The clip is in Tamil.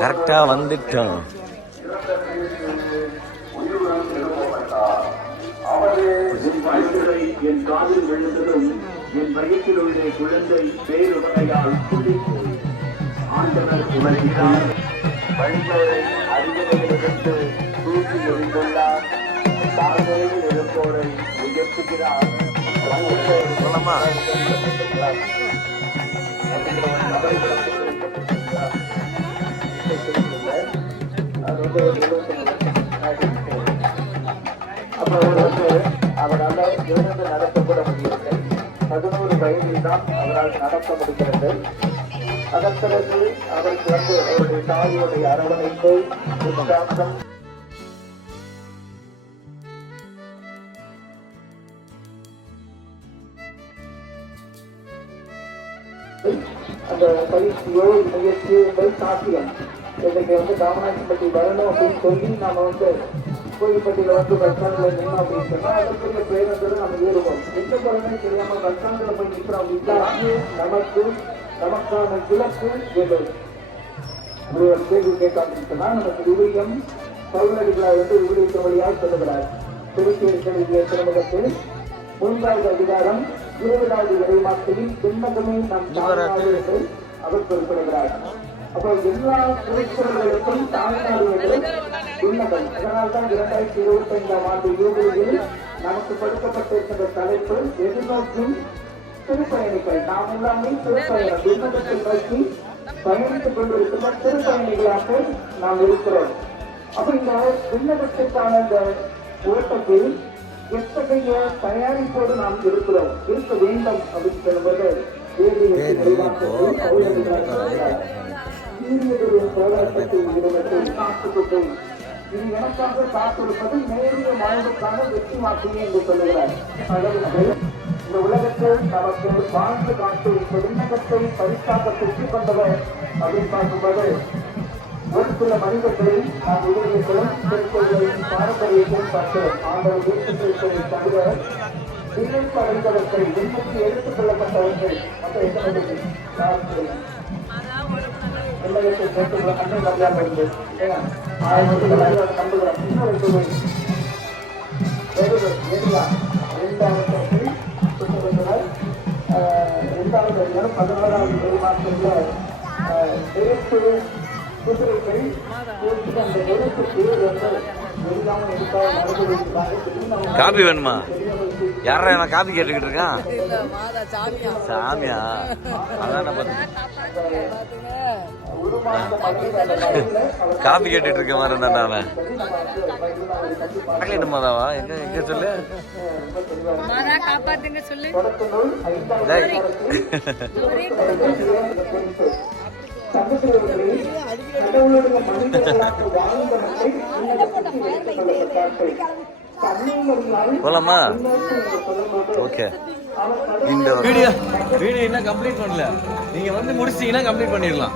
கரெக்டா வந்துட்டோம். என் காதில் விழுந்ததும் என் வயிற்றில் உள்ள குழந்தை பேருவகையால் துடிக்கும். ஆண்டவர் உணர்கிறார். வழிகளை அறிஞர்களிலிருந்து தூக்கி எறிந்துள்ளார். தாழ்மையில் இருப்போரை உயர்த்துகிறார். அவரால் எழுந்து நடத்தப்பட முடியவில்லை. 11 வயதில் தான் அவரால் நடக்க முடிகிறது. அதன் பிறகு அவருக்கு அவருடைய தாயோடைய அரவணைப்பு உற்சாகம் அந்த பயிற்சியோ முயற்சியோ என்பது சாத்தியம். இன்றைக்கு காமராஜப்பட்டி வரணும் அப்படின்னு சொல்லி நாம கோயில்பட்டியில பஸ் ஸ்டாண்ட்ல நின்னோம் அப்படின்னு சொன்னா அதற்குரிய பேருந்துல நம்ம ஏறுவோம். எந்த பலனே தெரியாம பஸ் ஸ்டாண்ட்ல போய் நிற்கிறோம் அப்படின்னா நமக்கான இலக்கு எது? ஒரு கேள்வி கேட்க அப்படின்னு சொன்னா நமக்கு விவிலியம் பவுலடிகளார் விவிலியத்தின் வழியாக சொல்லுகிறார். திருச்சிய திருமுகத்தில் 3வது அதிகாரம் 20வது இறைவாக்கில் பின்னகமே நம் தாய்நாடு என்று அவர் குறிப்பிடுகிறார். அப்போ எல்லா திருச்சபைகளுக்கும் தாய்நாடு பின்னகம். அதனால்தான் 2025ஆம் ஆண்டு யூபிலியில் நமக்கு கொடுக்கப்பட்டிருக்கிற தலைப்பு எதிர்நோக்கும் திருப்பயணிகள். நாம் எல்லாமே திருப்பயணம் பின்னகத்தை நோக்கி பயணித்துக் கொண்டிருக்கிற திருப்பயணிகளாக நாம் இருக்கிறோம். அப்ப இந்த பின்னகத்திற்கான இந்த ஓட்டத்தில் எத்தகைய தயாரிப்போடு நாம் இருக்க வேண்டும் அப்படின்னு சொல்லும்போது போராட்டத்தில் ஈடுபட்டு காத்துக்கொண்டு இது எனக்காக காத்திருப்பது நேரிய வாழ்வுக்கான வெற்றி வாக்கியம் என்று சொல்லுகிறார். இந்த உலகத்தில் நமக்கு வாழ்ந்து காத்து பெருமகத்தை பரிசாக பெற்றுக் கொண்டவர் அப்படின்னு பார்க்கும்போது ஒரு சில மனிதர்களில் நாம் உதவிகளும் பெருக்கொள்களின் பாரம்பரியத்தையும் பார்க்கிறோம். ஆண்டவர் தேசத்தை தவிர விண்ணப்ப அடைந்தவர்கள் விண்ணப்பி எடுத்துக் கொள்ளப்பட்டவர்கள் மற்ற எத்தனை உலகத்தை போட்டு அன்னை மரியாதை இருந்து 1900 நம்புகிறோம். இன்னொரு புத்தகத்தினர் 16வது மாதத்தில் குதிரைகள் அந்த எழுத்துக்கு எல்லாம் காபி வேணுமா? யாரா நான் காபி கேட்டுக்கிட்டு இருக்கான்? சாமியா? அதான் காபி கேட்டுட்டு இருக்க மாதிரி இருந்தா அவன் மாதாவா? எங்க எங்க சொல்லு காப்பாத்துங்க சொல்லு. போலாமா? ஓகே. இந்த வீடியோ இன்னும் கம்ப்ளீட் பண்ணல. நீங்க முடிச்சிட்டீங்கன்னா கம்ப்ளீட் பண்ணிடலாம்.